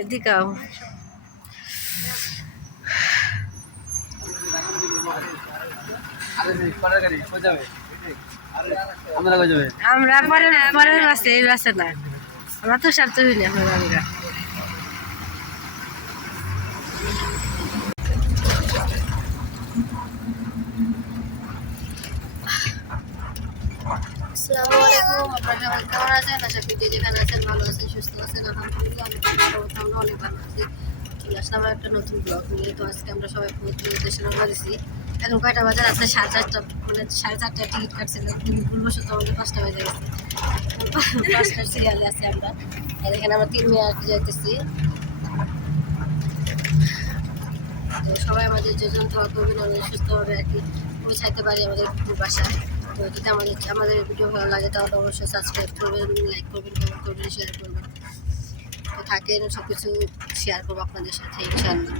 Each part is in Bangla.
এদিকেও আমরা পরে আছে এই আছে না আমরা তো সাথে হইনি এখন আমরা আসসালামু আলাইকুম আপনারা কেমন আছেন আশা করি যেখানে আছেন ভালো আছেন সুস্থ আছেন আলহামদুলিল্লাহ আমরা অনেক ভালো আছি চলে আসলাম একটা নতুন ব্লগ নিয়ে তো আজকে আমরা সবাই উদ্দেশ্যে রওনা দিচ্ছি এখন কয়টা বাজার আছে 4:30 মানে 4:30 টিকিট কাটছিলাম কিন্তু ভুলবশত আমাদের 5টা বাজে গেছে 5টার সিরিয়ালে আছি আমরা আর এখানে আমরা 3 মেয়ে আর কি যাইতেছি তো সবাই আমাদের যোজন দোয়া করবেন আমরা সুস্থভাবে আর কি পৌঁছাইতে পারি আমাদের বাসায় তো যদি আমাদের ভিডিও ভালো লাগে তাহলে অবশ্যই সাবস্ক্রাইব করবেন লাইক করবেন কমেন্ট করবেন শেয়ার করবেন তো থাকেন সব কিছু শেয়ার করবো আপনাদের সাথে ইনশাআল্লাহ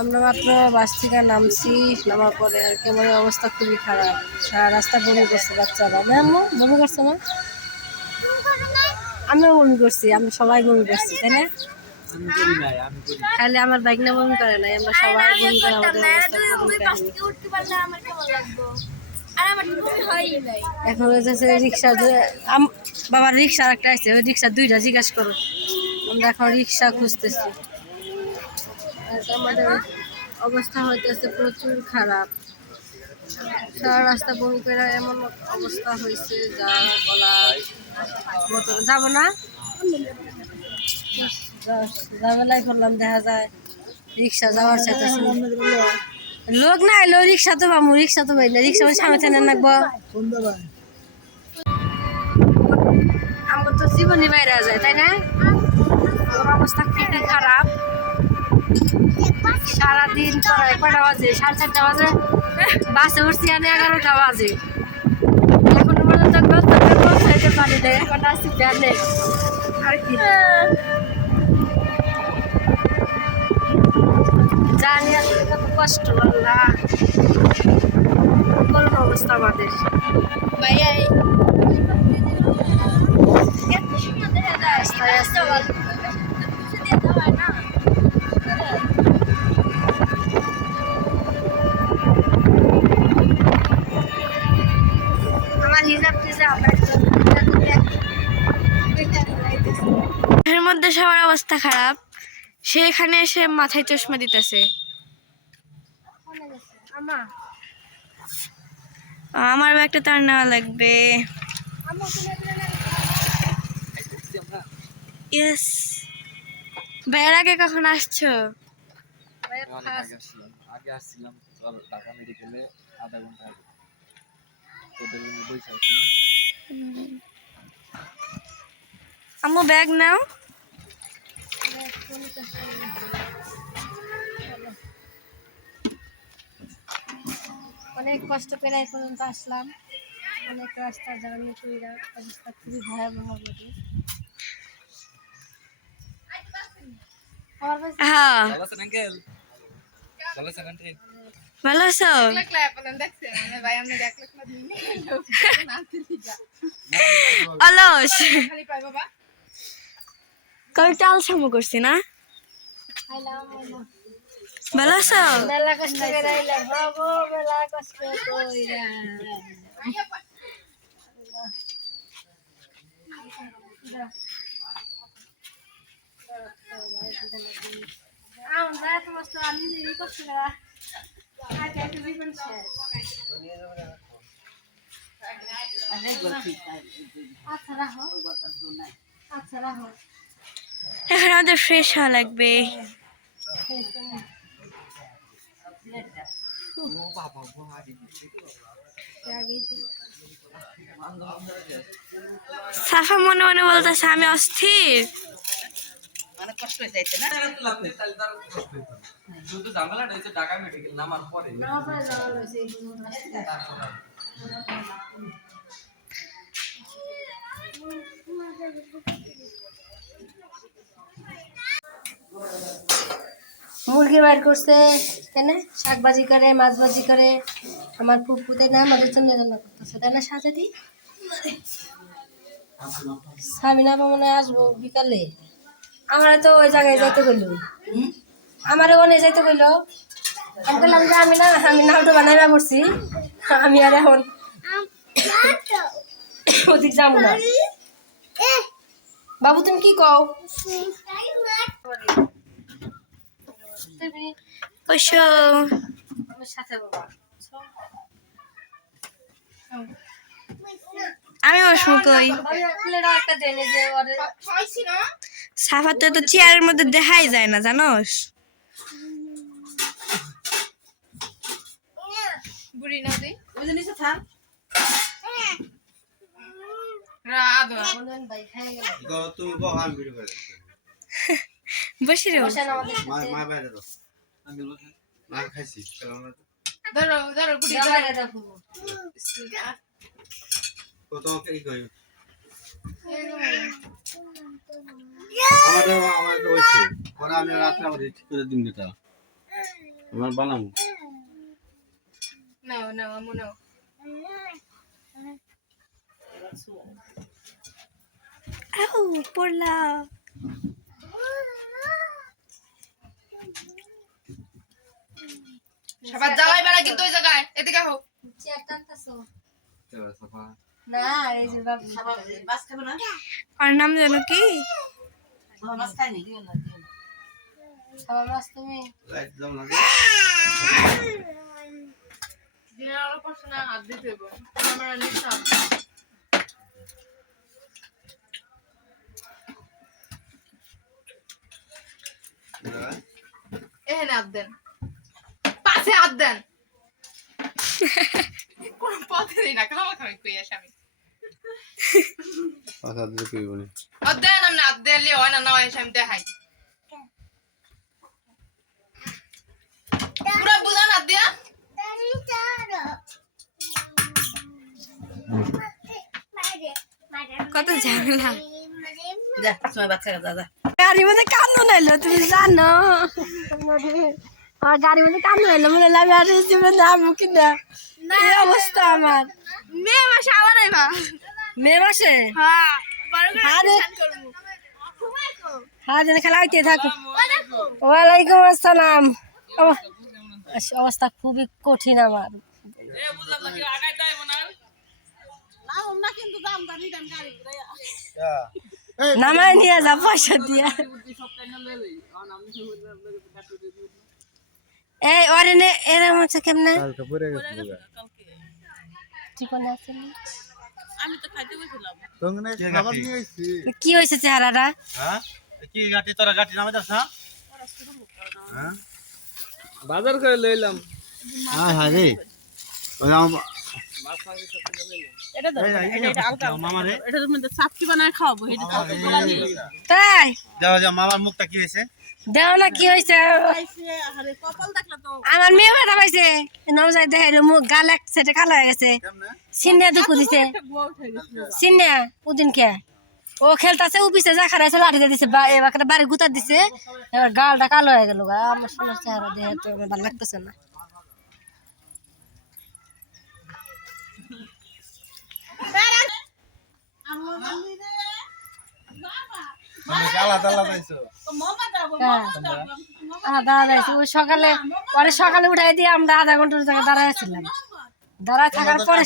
আমরা মাত্র বাস থেকে নামছি নামার পরে আর কি আমাদের অবস্থা খুবই খারাপ সারা রাস্তা বমি করছে বাচ্চারা আম্মু বমি করছে না আমিও বমি করছি আমরা সবাই বমি করছি তাই না খালি আমার বাইক না বমি করে নাই আমরা সবাই বমি করে আমাদের এখন হচ্ছে রিক্সা বাবার রিক্সা একটা আছে ওই রিক্সা 2টা জিজ্ঞাসা করো আমরা এখন রিক্সা খুঁজতেছি আমাদের অবস্থা হইতেছে প্রচুর খারাপ সারা রাস্তা বমি করে এমন অবস্থা হয়েছে যা বলা মতো যাবো না ঝামেলায় করলাম দেখা যায় রিক্সা যাওয়ার চাইতেছি লোক না এলো রিক্সা তো পাবো রিক্সা তো পাইলে রিক্সা সামনে টেনে রাখবো আমার তো জীবনই বাইরে যায় তাই না ওর অবস্থা খুবই খারাপ সারাদিন পরে কয়টা বাজে 4:30 বাজে বাসে উঠছি আনে 11টা বাজে এখনো পর্যন্ত পৌঁছাইতে পারি না এখন আসছি ব্যানে আর কি জানি আসলে কত কষ্ট আল্লাহ করুন অবস্থা আমাদের ভাইয়া আমার হিসাব এর মধ্যে সবার অবস্থা খারাপ সে এখানে এসে মাথায় চশমা দিতেছে আমার ব্যাগটা তার নেওয়া লাগবে ইয়েস ভাইয়ের আগে কখন আসছো আগে আসছিলাম ঢাকা মেডিকেলে আধা ঘন্টা আগে আম্মু ব্যাগ নাও অনেক কষ্ট করে এই পর্যন্ত আসলাম অনেক রাস্তা জার্নি করে অবস্থা খুবই ভয়াবহ আমাদের ভালো আছো অলস কাল চাল সামু করছি না ভালো আছো মেলা কষ্ট করে আইলাম বাবু মেলা কষ্ট কইরা আমরা তো মস্ত আমি এই কষ্ট করা আগে একটা জীবন শেষ আচ্ছা রাখো আচ্ছা রাখো এখন আমাদের ফ্রেশ হওয়া লাগবে সাফা মনে মনে বলতেছে আমি অস্থির অনেক কষ্ট হয়ে যাইতে না শুধু ঝামেলাটা হচ্ছে ঢাকা মেডিকেল নামার পরে মুরগি বাইর করছে কেন শাক ভাজি করে মাছ ভাজি করে আমার ফুপুতে না আমাদের জন্য রান্না করতেছে তাই না সাজাদি সাবিনা আপা মনে হয় আসবো বিকালে। আমার তো ওই জায়গায় যাইতে কইলো, আমারও ওখানে যাইতে কইলো। আমি বললাম যে আমি নাওটা বানাইবা করছি, আমি আর এখন ওদিক যাবো না। বাবু তুমি কি কও? আমার সাথে বাবা আমি বসবো কই? একটা দেনে যে ওরে সাফাতে তো চেয়ারের মধ্যে দেখাই যায় না জানোস। বুড়ি না দে ওই যে নিচে থাক রাত বলেন ভাই খাই গেল। তুমি বহ আমি ভিডিও করে বসে রে বসেন আমাদের মা সাথে। মা বাইরে দাও আঙ্কেল বসেন। মা খাইছি খেলাম না ধরো বুড়ি দাও বাইরে দেখো। তো তোমাকে কি কই আমার তো হইছে পরে আমি রাতে আবার ঠিক করে দিন দিতা আমার বানাম নাও আমু নাও আউ পড়লা। সবার যাওয়াই বেলা কিন্তু ওই জায়গায় এদিকে হোক চেয়ার টানতাছো এবার সাফা না? এই যে বাবু মাছ খাবে না আর নাম জানো কি? মাছ খাইনি খাওয়া মাছ তুমি লাইট দাও না দিনের আলো পড়ছে না হাত দিতে হইব ক্যামেরা নিচ্ছা এখানে হাত দেন পাশে হাত দেন কোন পথে নেই না খাওয়া খাওয়াই কই আসে আমি কথা দিতে কই বলি হাত দেন আমি হাত দিলে হয় না হয় আমি দেখাই পুরা বুঝান হাত দিয়া কত ঝামেলা। যা সময় বাচ্চা যা যা গাড়ির মধ্যে কান্দো নাইলো তুমি জানো। আর গাড়ির মধ্যে কান্দ হইলো মনে লাগে আর জীবনে যাবো কিনা। এই অবস্থা আমার। মে মাসে আবার আইবা? মে মাসে হ্যাঁ হ্যাঁ যেন খেলা হইতে থাকো। ওয়ালাইকুম আসসালাম। অবস্থা খুবই কঠিন আমার। নামায় নিয়ে যা পয়সা দিয়া। এই ওরে নে এরকম হচ্ছে কেমনে কালকে পরে গেছে ঠিকানা আছে না? তোমনে খাবার নিয়ে আইছি কি হয়েছে চেহারাটা? হ্যাঁ কি গাটি তোরা গাটি নামে যাস না হ্যাঁ বাজার করে লইলাম। হ্যাঁ হ্যাঁ রে ওই আমার মামা রে এটা তুমি চাপটি বানায় খাওয়াবো এটা তাই যাও যাও মামার মুখটা কি হয়েছে দেও না কি হয়েছে? কপাল দেখলা তো আমার মেয়ে ব্যথা পাইছে নবজাই দেখাইলো মুখ গাল এক সাইডে কালো হয়ে গেছে। সিন্নিয়া দুঃখ দিছে সিন্নিয়া ওদিন কে ও খেলতাছে উপিছে যা খারাইছে লাঠি দিয়ে দিছে এবার বাড়ি গুতা দিছে এবার গালটা কালো হয়ে গেল। আমার সোনার চেহারা দেখে তো আমার ভালো লাগতেছে না। কালা তালা পাইছো দাঁড়াইছি ওই সকালে পরে সকালে উঠাই দিয়ে আমরা আধা ঘন্টার জায়গায় দাঁড়াইছিলাম। দাঁড়ায় থাকার পরে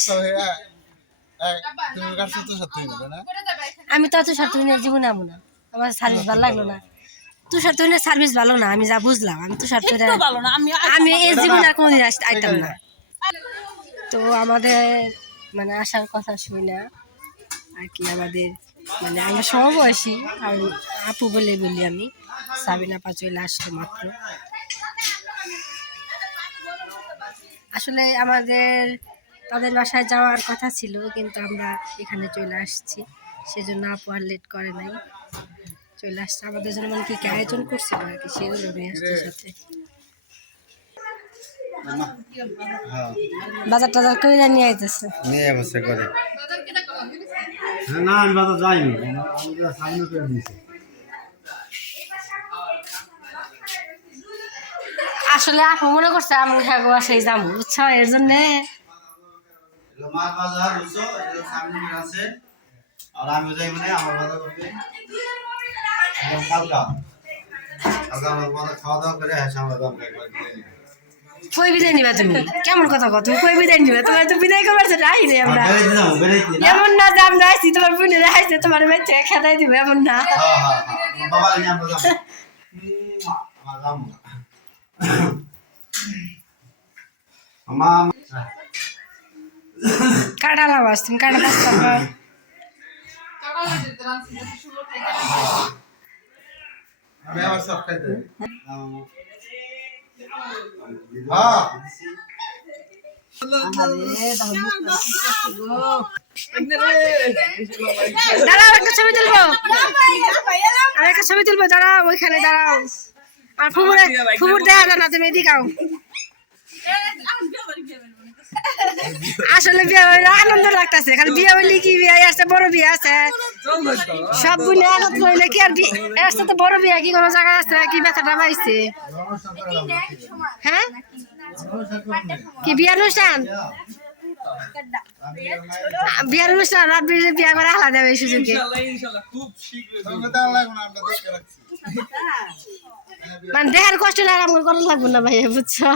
তুমি কার সাথে সাথে না আমি তো তুষার তুহিনের জীবনে আমু না, আমার সার্ভিস ভালো লাগলো না। তুষার তুহিনের সার্ভিস ভালো না, আমি যা বুঝলাম। আমি তুষার তুহিনের আমি এই জীবনে আর কোনোদিন আইতাম না। তো আমাদের মানে আসার কথা শুই না আর কি আমাদের মানে আমরা সমবয়সী আর আপু বলে বলি আমি। সাবিনা আপা চলে আসলো মাত্র। আসলে আমাদের তাদের বাসায় যাওয়ার কথা ছিল কিন্তু আমরা এখানে চলে আসছি, সেজন্য আপু আর লেট করে নাই, চলে আসছে আমাদের জন্য। মানে কি আয়োজন করছিল আর কি, সেগুলো নিয়ে আসছে সাথে। বাজার টাজার করে নিয়ে আইতেছে। নিয়ে বসে করে না আমি বাজার যাইনি আমি সামনে করে দিয়েছি। আসলে আপু মনে করছে আমি সেই যাবো বুঝছো, এর জন্যে মাছ বাজার বুঝছো, এটা সামনে আছে। আর আমি যাই মানে আমার বাজার করবে একদম কালকা আমরা বাজার খাওয়া দাওয়া করে হ্যাঁ আমরা দাম একবার দিয়ে নিই। কই বিদায় নিবা তুমি? কেমন কথা কও তুমি? কই বিদায় নিবা? তোমার তো বিদায় করবার তো নাই রে আমরা। বেড়াইতে না। এমন না যে আমরা আইছি তোমার বোনে আইছে তোমার মেয়ে খেদাই দিবে এমন না। হ্যাঁ হ্যাঁ হ্যাঁ বাবা নিয়ে আমরা যাবো। আমার যাবো। আমা কাটা লাগাস তুমি কাটা পাস করবা। টাকা হয়ে যেতে রাখছি বেশি সুন্দর থেকে আমি আবার সব খাইতে হ্যাঁ দাঁড়াও একটা ছবি তুলবো, আর একটা ছবি তুলবো, দাঁড়াও ওইখানে দাঁড়াও। আর ফুমুর দেখা যায় না, তুমি এদিকে আও। আসলে বিয়ে হইলে আনন্দ লাগতেছে, খালি বিয়ে হইলে কি বিয়ে আছে, বড় বিয়ে আছে, সব বুনে আনন্দ হইলে কি আর এর সাথে বড় বিয়ে কি কোনো জায়গায় আছে কি ব্যথাটা পাইছে? হ্যাঁ কি বিয়ার অনুষ্ঠান? বিয়ার অনুষ্ঠান রাব্বি বিয়া করে আলাদা হবে এই সুযোগে। মানে দেখার কষ্ট না আরাম করা লাগবে না ভাইয়া, বুঝছো?